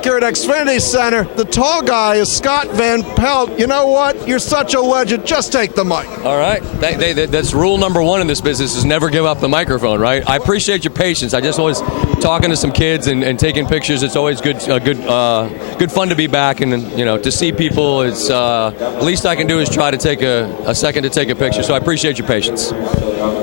back here at Xfinity Center. The tall guy is Scott Van Pelt. You know what? You're such a legend. Just take the mic. All right. That's rule number one in this business is never give up the microphone, right? I appreciate your patience. I just always talking to some kids and taking pictures. It's always good fun to be back, and to see people. It's the least I can do is try to take a second to take a picture. So I appreciate your patience.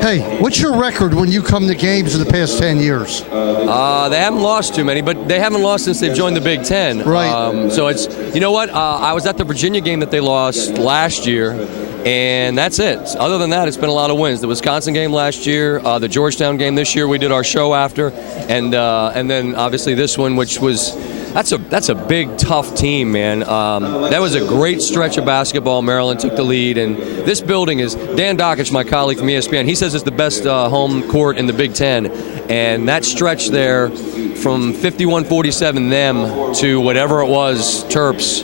Hey, what's your record when you come to games in the past 10 years? They haven't lost too many, but they haven't lost since they've joined the Big Ten. Right. So it's, I was at the Virginia game that they lost last year, and that's it. Other than that, it's been a lot of wins. The Wisconsin game last year, the Georgetown game this year, we did our show after, and then obviously this one, which was. That's a big, tough team, man. That was a great stretch of basketball. Maryland took the lead, and this building is Dan Dockich, my colleague from ESPN. He says it's the best home court in the Big Ten, and that stretch there, from 51-47 them to whatever it was, Terps,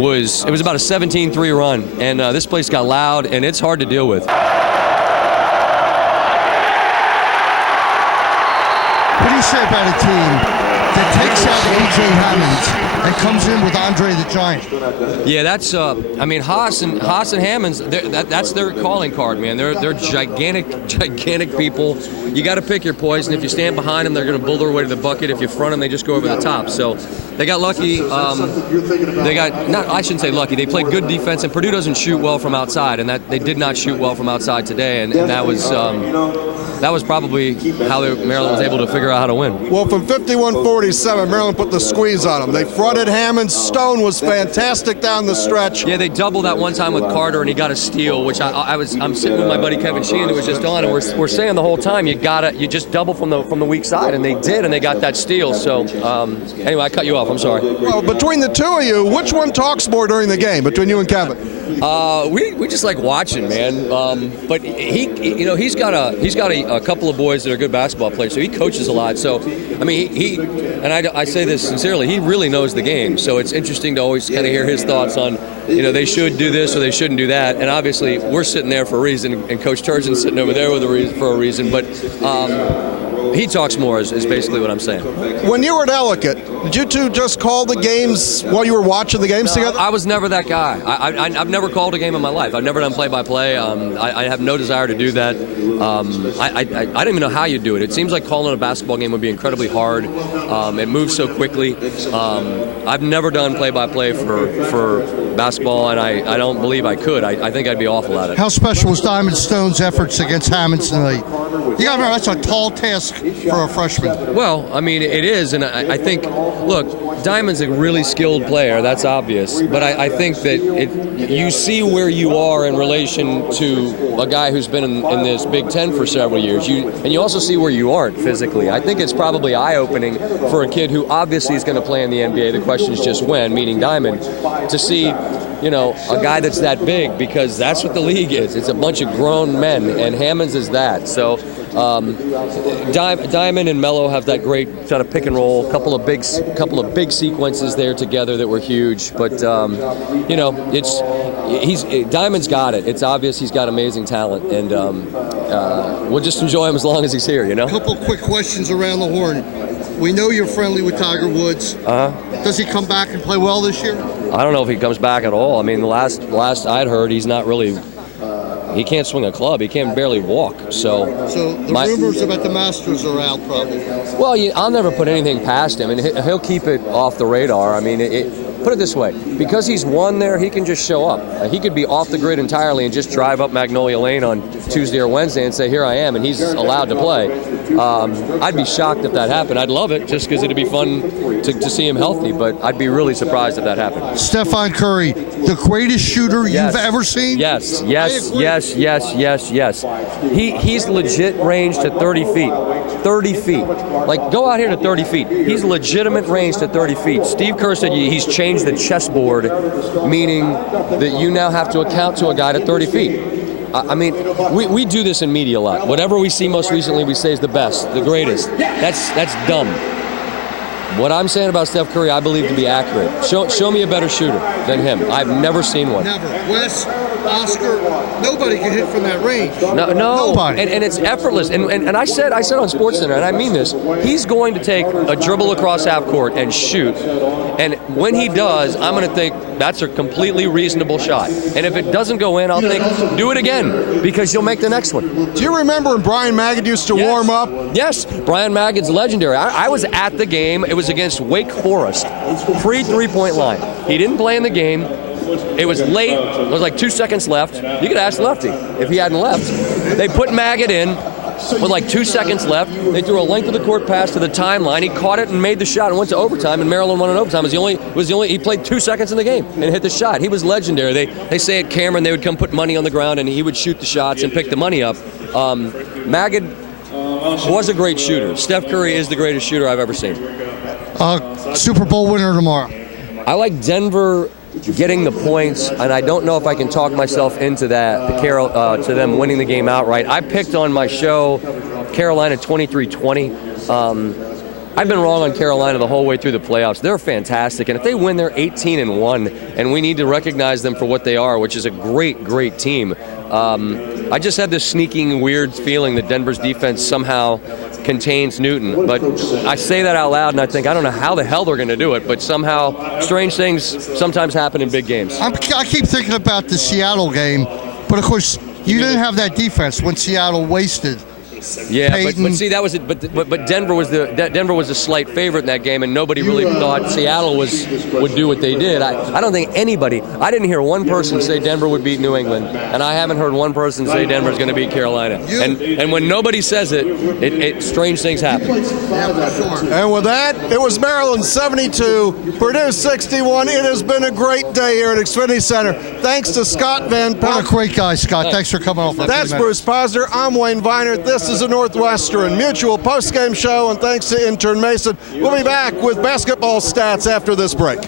was about a 17-3 run, and this place got loud, and it's hard to deal with. What do you say about a team that takes out A.J. Hammonds and comes in with Andre the Giant? Yeah, that's Haas and Hammonds. That's their calling card, man. They're gigantic people. You got to pick your poison. If you stand behind them, they're going to bull their way to the bucket. If you front them, they just go over the top. So they got lucky. I shouldn't say lucky. They played good defense, and Purdue doesn't shoot well from outside, and that they did not shoot well from outside today, and that was probably how Maryland was able to figure out how to win. Well, from 51-47, Maryland put the squeeze on them. They fronted Hammond. Stone was fantastic down the stretch. Yeah, they doubled that one time with Carter, and he got a steal, which I'm sitting with my buddy Kevin Sheehan, who was just on, and we're saying the whole time you just double from the weak side, and they did, and they got that steal. So anyway, I cut you off. I'm sorry. Well, between the two of you, which one talks more during the game between you and Kevin? We just like watching, man. But he's got a couple of boys that are good basketball players, so he coaches a lot. So I mean, I say this sincerely, he really knows the game. So it's interesting to always kind of hear his thoughts on, they should do this or they shouldn't do that. And obviously, we're sitting there for a reason, and Coach Turgeon's sitting over there for a reason. But he talks more is basically what I'm saying. When you were at Ellicott, did you two just call the games while you were watching the games together? I was never that guy. I've never called a game in my life. I've never done play-by-play. I have no desire to do that. I don't even know how you do it. It seems like calling a basketball game would be incredibly hard. It moves so quickly. I've never done play-by-play for basketball, and I don't believe I could. I think I'd be awful at it. How special was Diamond Stone's efforts against Hammond tonight? You got to remember, that's a tall task for a freshman. Well, I mean, it is, and I think, look, Diamond's a really skilled player. That's obvious. But I think that you see where you are in relation to a guy who's been in this Big Ten for several years. And you also see where you aren't physically. I think it's probably eye-opening for a kid who obviously is going to play in the NBA. The question is just when, meaning Diamond, to see a guy that's that big, because that's what the league is. It's a bunch of grown men, and Hammonds is that. So Diamond and Melo have that great kind of pick and roll, couple of big sequences there together that were huge. But Diamond's got it. It's obvious he's got amazing talent, and we'll just enjoy him as long as he's here. A couple quick questions around the horn. We know you're friendly with Tiger Woods. Does he come back and play well this year? I don't know if he comes back at all. I mean, the last I'd heard, he's not really. He can't swing a club. He can barely walk. So the rumors about the Masters are out, probably. Well, I'll never put anything past him, and he'll keep it off the radar. I mean, put it this way: because he's won there, he can just show up. He could be off the grid entirely and just drive up Magnolia Lane on Tuesday or Wednesday and say, "Here I am," and he's allowed to play. I'd be shocked if that happened. I'd love it just because it'd be fun to see him healthy, but I'd be really surprised if that happened. Stephen Curry, the greatest shooter you've ever seen? Yes. He's legit range to 30 feet. 30 feet. Like, go out here to 30 feet. He's legitimate range to 30 feet. Steve Kerr said he's changed the chessboard, meaning that you now have to account to a guy to 30 feet. I mean, we do this in media a lot. Whatever we see most recently, we say is the best, the greatest. That's dumb. What I'm saying about Steph Curry, I believe to be accurate. Show me a better shooter than him. I've never seen one. Never. Wes, Oscar, nobody can hit from that range. No, Nobody. and it's effortless. And I said on SportsCenter, and I mean this, he's going to take a dribble across half court and shoot. And when he does, I'm going to think that's a completely reasonable shot. And if it doesn't go in, I'll think, do it again, because you'll make the next one. Do you remember when Brian Maggid used to warm up? Yes, Brian Maggid's legendary. I was at the game. It was against Wake Forest, pre-3-point line. He didn't play in the game. It was late. There was like 2 seconds left. You could ask Lefty if he hadn't left. They put Maggid in with like 2 seconds left. They threw a length of the court pass to the timeline. He caught it and made the shot and went to overtime, and Maryland won in overtime. He played 2 seconds in the game and hit the shot. He was legendary. They say at Cameron they would come put money on the ground and he would shoot the shots and pick the money up. Maggid was a great shooter. Steph Curry is the greatest shooter I've ever seen. Super Bowl winner tomorrow. I like Denver getting the points, and I don't know if I can talk myself into that, to them winning the game outright. I picked on my show Carolina 23-20. I've been wrong on Carolina the whole way through the playoffs. They're fantastic, and if they win, they're 18-1, and we need to recognize them for what they are, which is a great, great team. I just have this sneaking, weird feeling that Denver's defense somehow contains Newton. But I say that out loud, and I think, I don't know how the hell they're going to do it, but somehow strange things sometimes happen in big games. I keep thinking about the Seattle game, but of course, you didn't have that defense when Seattle wasted. Yeah, but see, that was it. But Denver was a slight favorite in that game, and nobody really thought Seattle would do what they did. I don't think anybody. I didn't hear one person say Denver would beat New England, and I haven't heard one person say Denver's going to beat Carolina. And when nobody says it, strange things happen. And with that, it was Maryland 72, Purdue 61. It has been a great day here at Xfinity Center. Thanks to Scott Van Pelt. What a great guy, Scott. Thanks for coming off. That's Bruce Posner. I'm Wayne Viner. This is a Northwestern Mutual postgame show, and thanks to intern Mason. We'll be back with basketball stats after this break.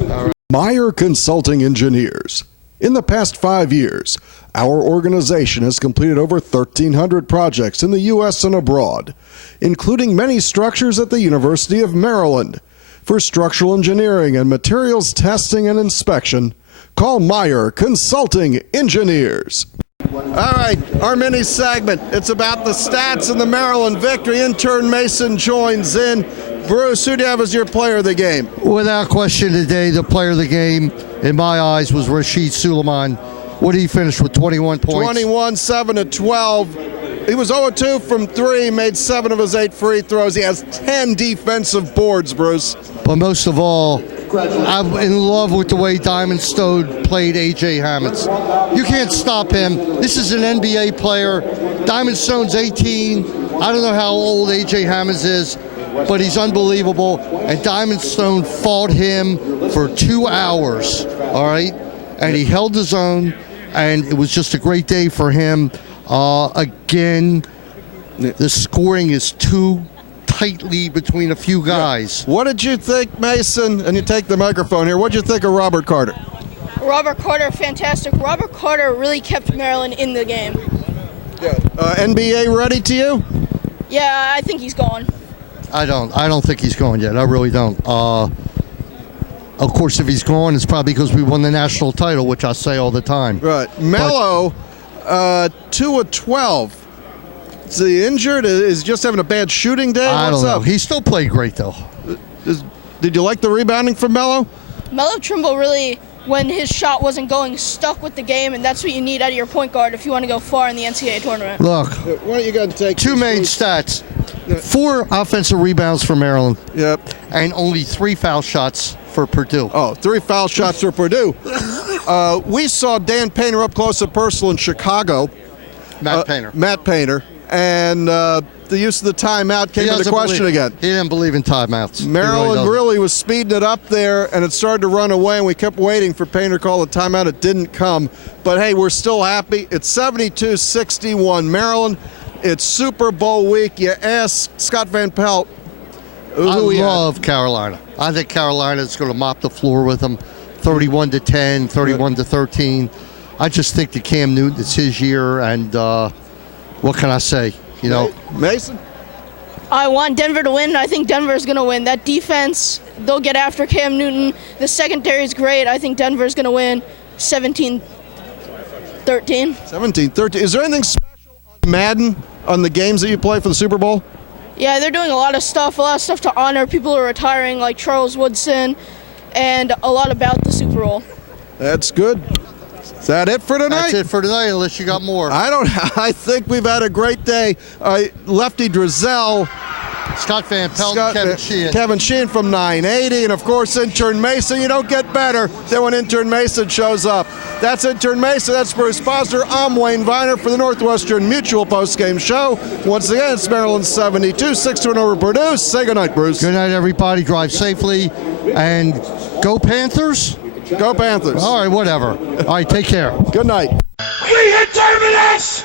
Meyer Consulting Engineers. In the past 5 years, our organization has completed over 1,300 projects in the U.S. and abroad, including many structures at the University of Maryland. For structural engineering and materials testing and inspection, call Meyer Consulting Engineers. All right, our mini segment. It's about the stats in the Maryland victory. Intern Mason joins in. Bruce, who do you have as your player of the game? Without question today, the player of the game, in my eyes, was Rashid Suleiman. What did he finish with, 21 points? 21, 7 of 12. He was 0-2 from 3, made 7 of his 8 free throws. He has 10 defensive boards, Bruce. But most of all, I'm in love with the way Diamond Stone played A.J. Hammonds. You can't stop him. This is an NBA player. Diamond Stone's 18. I don't know how old A.J. Hammonds is, but he's unbelievable. And Diamond Stone fought him for 2 hours, all right? And he held his own, and it was just a great day for him. Again, the scoring is too tightly between a few guys. What did you think, Mason? And you take the microphone here. What did you think of Robert Carter? Robert Carter, fantastic. Robert Carter really kept Maryland in the game. Yeah. NBA ready to you? Yeah, I think he's gone. I don't think he's going yet. I really don't. Of course, if he's gone, it's probably because we won the national title, which I say all the time. Right. Mello, 2 of 12. Is he injured? Is he just having a bad shooting day? I What's don't know. up? He still played great, though. Did you like the rebounding from Mello? Melo Trimble really, when his shot wasn't going, stuck with the game, and that's what you need out of your point guard if you want to go far in the NCAA tournament. Look, Why don't you go and take 2 main stats. 4 offensive rebounds for Maryland. Yep. And only 3 foul shots for Purdue. Oh, 3 foul shots for Purdue. We saw Dan Painter up close and personal in Chicago. Matt Painter. Matt Painter. And the use of the timeout came into question again. He didn't believe in timeouts. Maryland really was speeding it up there, and it started to run away, and we kept waiting for Painter to call the timeout. It didn't come. But, hey, we're still happy. It's 72-61 Maryland. It's Super Bowl week. You ask Scott Van Pelt. I love Carolina. I think Carolina's going to mop the floor with them, 31-10, 31-13. I just think that Cam Newton, it's his year, and what can I say? You know, Mason? I want Denver to win. I think Denver's going to win. That defense, they'll get after Cam Newton. The secondary is great. I think Denver's going to win 17. 13. 17, 13. Is there anything special on Madden on the games that you play for the Super Bowl? Yeah, they're doing a lot of stuff to honor people who are retiring, like Charles Woodson, and a lot about the Super Bowl. That's good. Is that it for tonight? That's it for tonight, unless you got more. I think we've had a great day. Lefty Drizel, Scott Van Pelt, Kevin Sheehan from 980, and of course Intern Mason. You don't get better than when Intern Mason shows up. That's Intern Mason. That's Bruce Foster. I'm Wayne Viner for the Northwestern Mutual postgame show. Once again, it's Maryland 72, 6-2 over Purdue. Say goodnight, Bruce. Good night, everybody. Drive safely, and go Panthers. Go Panthers. All right, whatever. All right, take care. Good night. We hit Terminus!